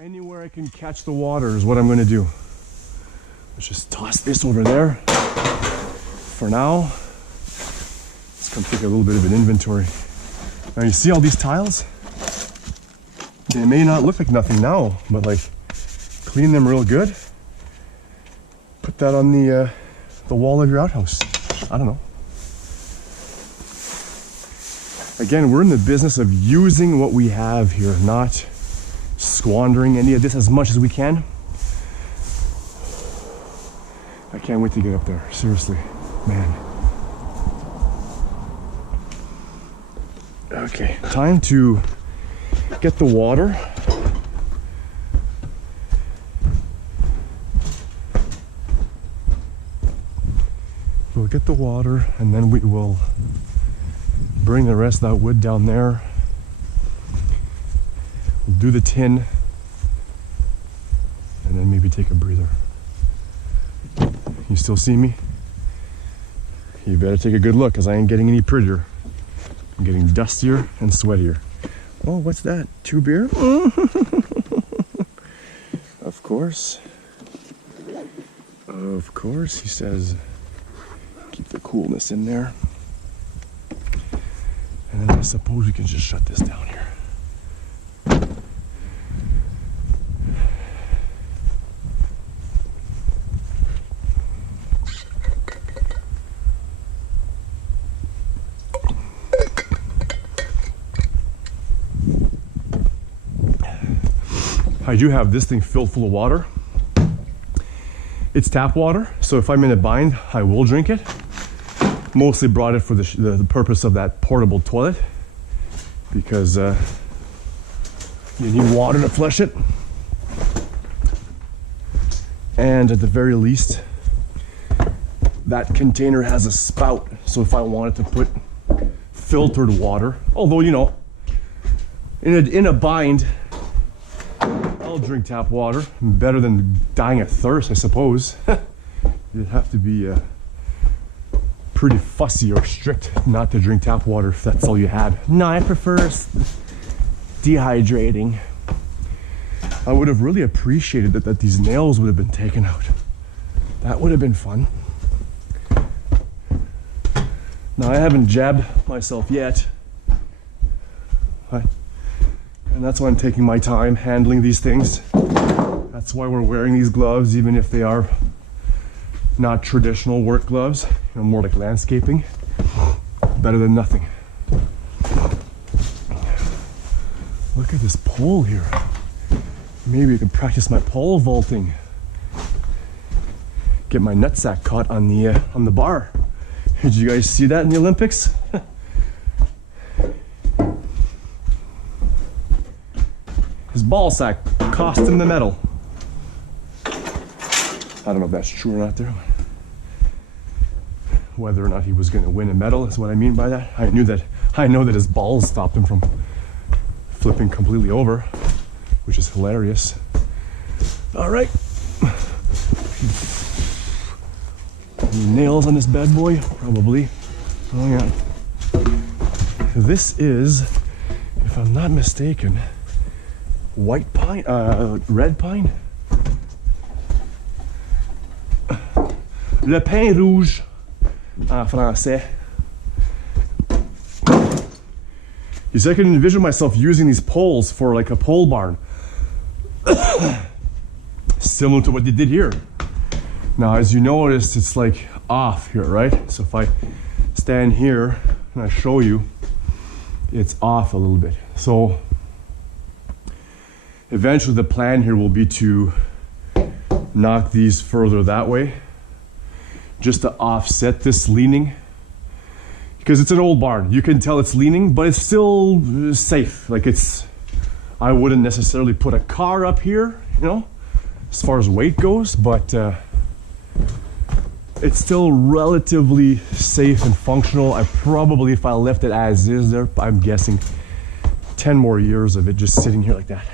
Anywhere I can catch the water is what I'm going to do. Let's just toss this over there for now. Let's come take a little bit of an inventory. Now you see all these tiles? They may not look like nothing now, but like clean them real good. Put that on the wall of your outhouse. I don't know. Again, we're in the business of using what we have here, not squandering any of this as much as we can. I can't wait to get up there, seriously, man. Okay, time to get the water. We'll get the water and then we will bring the rest of that wood down there. We'll do the tin and then maybe take a breather. You still see me? You better take a good look because I ain't getting any prettier. I'm getting dustier and sweatier. Oh, what's that? 2 beer? Of course. Of course, he says. Keep the coolness in there. And then I suppose we can just shut this down here. I do have this thing filled full of water. It's tap water, so if I'm in a bind, I will drink it. Mostly brought it for the purpose of that portable toilet because you need water to flush it. And at the very least, that container has a spout, so if I wanted to put filtered water, although you know, in a bind, I'll drink tap water. Better than dying of thirst, I suppose. You'd have to be pretty fussy or strict not to drink tap water if that's all you had. No, I prefer dehydrating. I would have really appreciated that these nails would have been taken out. That would have been fun. Now, I haven't jabbed myself yet. And that's why I'm taking my time handling these things. That's why we're wearing these gloves, even if they are not traditional work gloves, you know, more like landscaping. Better than nothing. Look at this pole here. Maybe I can practice my pole vaulting. Get my nutsack caught on the bar. Did you guys see that in the Olympics? His ball sack cost him the medal. I don't know if that's true or not there. Whether or not he was going to win a medal is what I mean by that. I know that his balls stopped him from flipping completely over, which is hilarious. All right. Any nails on this bad boy? Probably. Oh yeah. This is, if I'm not mistaken, white pine, red pine. Le pin rouge en français. You see, I can envision myself using these poles for like a pole barn. Similar to what they did here. Now, as you notice, it's like off here, right? So if I stand here and I show you, it's off a little bit. So eventually the plan here will be to knock these further that way, just to offset this leaning. Because it's an old barn. You can tell it's leaning, but it's still safe. Like I wouldn't necessarily put a car up here, you know, as far as weight goes, but it's still relatively safe and functional. I probably, if I left it as is there, I'm guessing 10 more years of it just sitting here like that.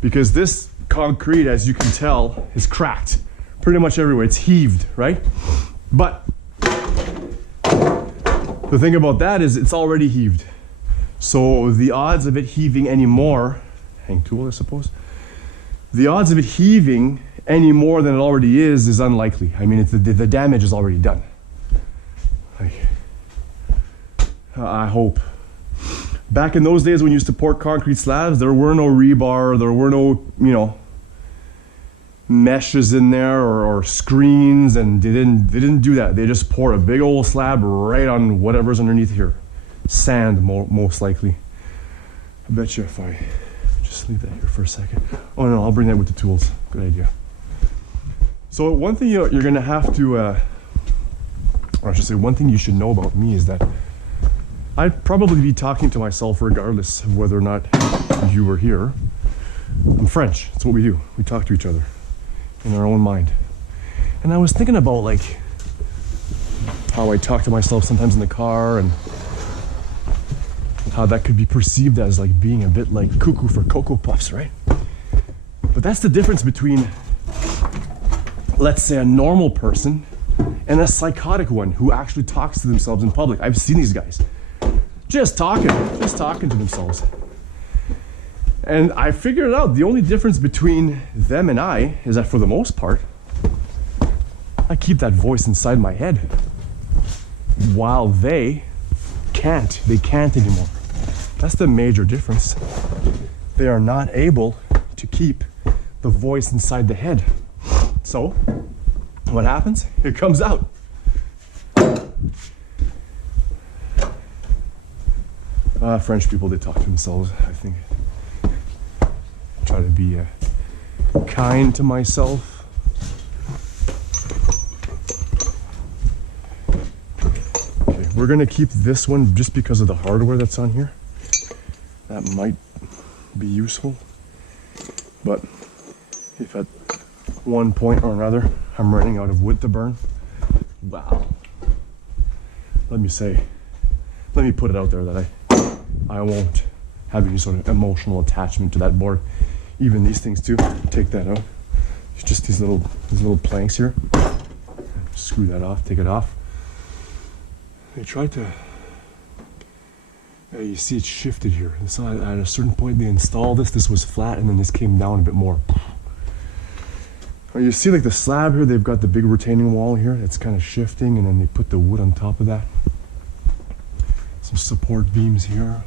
Because this concrete, as you can tell, is cracked pretty much everywhere. It's heaved, right? But the thing about that is it's already heaved. So the odds of it heaving anymore hang tool, I suppose. The odds of it heaving any more than it already is unlikely. I mean, the damage is already done. I hope. Back in those days when you used to pour concrete slabs, there were no rebar, there were no, meshes in there or screens, and they didn't do that. They just pour a big old slab right on whatever's underneath here. Sand, most likely. I bet you if I just leave that here for a second. Oh no, I'll bring that with the tools. Good idea. So one thing you're gonna have to, or I should say one thing you should know about me is that I'd probably be talking to myself regardless of whether or not you were here. I'm French, that's what we do. We talk to each other in our own mind. And I was thinking about like how I talk to myself sometimes in the car and how that could be perceived as like being a bit like cuckoo for Cocoa Puffs, right? But that's the difference between, let's say, a normal person and a psychotic one who actually talks to themselves in public. I've seen these guys just talking to themselves. And I figured it out. The only difference between them and I is that for the most part, I keep that voice inside my head while they can't anymore. That's the major difference. They are not able to keep the voice inside the head. So what happens? It comes out. French people, they talk to themselves, I think. Try to be kind to myself. Okay, we're gonna keep this one just because of the hardware that's on here. That might be useful. But if at one point or another I'm running out of wood to burn, wow. Let me put it out there that I won't have any sort of emotional attachment to that board. Even these things too, take that out. It's just these little planks here. Screw that off, take it off. They tried to, you see it shifted here. So at a certain point they installed this was flat and then this came down a bit more. You see like the slab here, they've got the big retaining wall here that's kind of shifting, and then they put the wood on top of that. Some support beams here.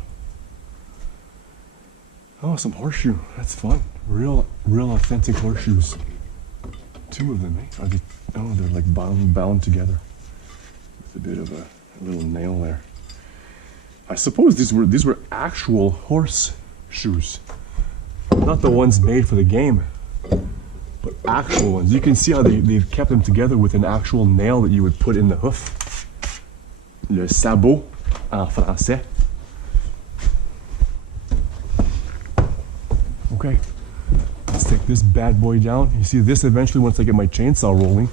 Oh, some horseshoe. That's fun. Real authentic horseshoes. Two of them, eh? Are they? Oh, they're like bound together with a bit of a little nail there. I suppose these were actual horse shoes, not the ones made for the game, but actual ones. You can see how they've kept them together with an actual nail that you would put in the hoof. Le sabot en français. Okay, let's take this bad boy down. You see this eventually, once I get my chainsaw rolling,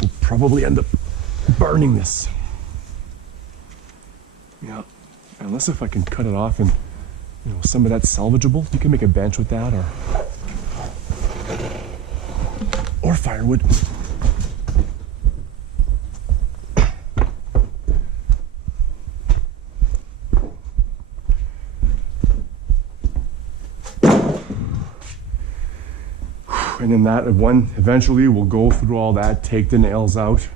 we'll probably end up burning this. Yeah, unless if I can cut it off and some of that's salvageable. You can make a bench with that or firewood. And then that one, eventually we'll go through all that, take the nails out,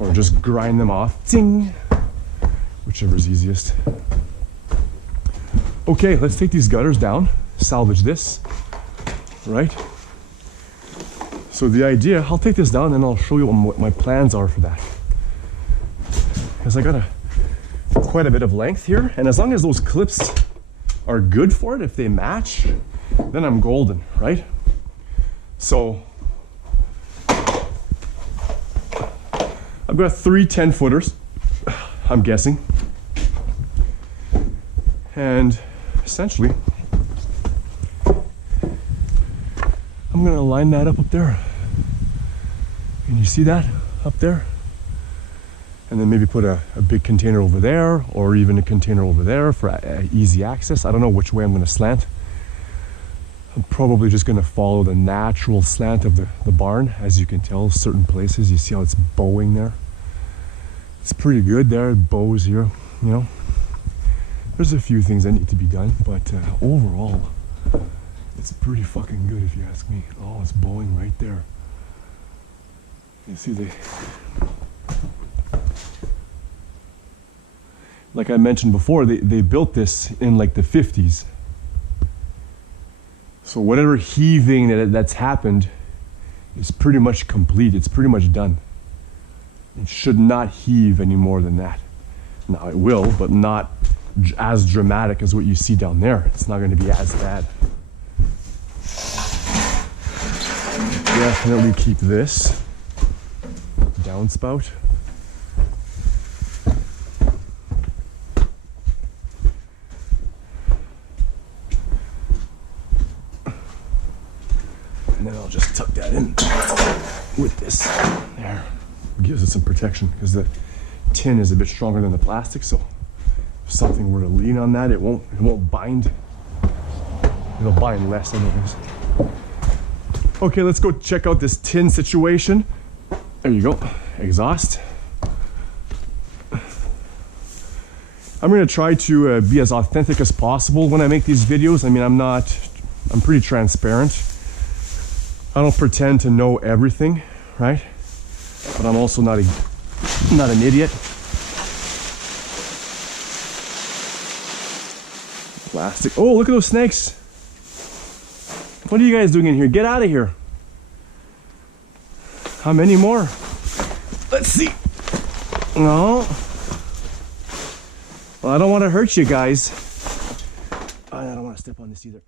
or just grind them off. Ting! Whichever's easiest. Okay, let's take these gutters down, salvage this, right? So the idea, I'll take this down and I'll show you what my plans are for that. Because I got quite a bit of length here, and as long as those clips are good for it, if they match, then I'm golden, right? So I've got 3 10-footers, I'm guessing. And essentially, I'm gonna line that up there. Can you see that up there? And then maybe put a big container over there, or even a container over there for easy access. I don't know which way I'm gonna slant. I'm probably just going to follow the natural slant of the barn. As you can tell, certain places, you see how it's bowing there? It's pretty good there, it bows here, There's a few things that need to be done, but overall, it's pretty fucking good if you ask me. Oh, it's blowing right there. You see, like I mentioned before, they built this in like the 50s. So whatever heaving that's happened is pretty much complete. It's pretty much done. It should not heave any more than that. Now it will, but not as dramatic as what you see down there. It's not going to be as bad. Definitely keep this downspout. And then I'll just tuck that in with this. There. Gives it some protection because the tin is a bit stronger than the plastic, so if something were to lean on that, it won't bind. It'll bind less anyways. Okay, let's go check out this tin situation. There you go, exhaust. I'm gonna try to be as authentic as possible when I make these videos. I mean, I'm pretty transparent. I don't pretend to know everything, right? But I'm also not an idiot. Plastic. Oh, look at those snakes. What are you guys doing in here? Get out of here. How many more? Let's see. No. Well, I don't want to hurt you guys. I don't want to step on this either.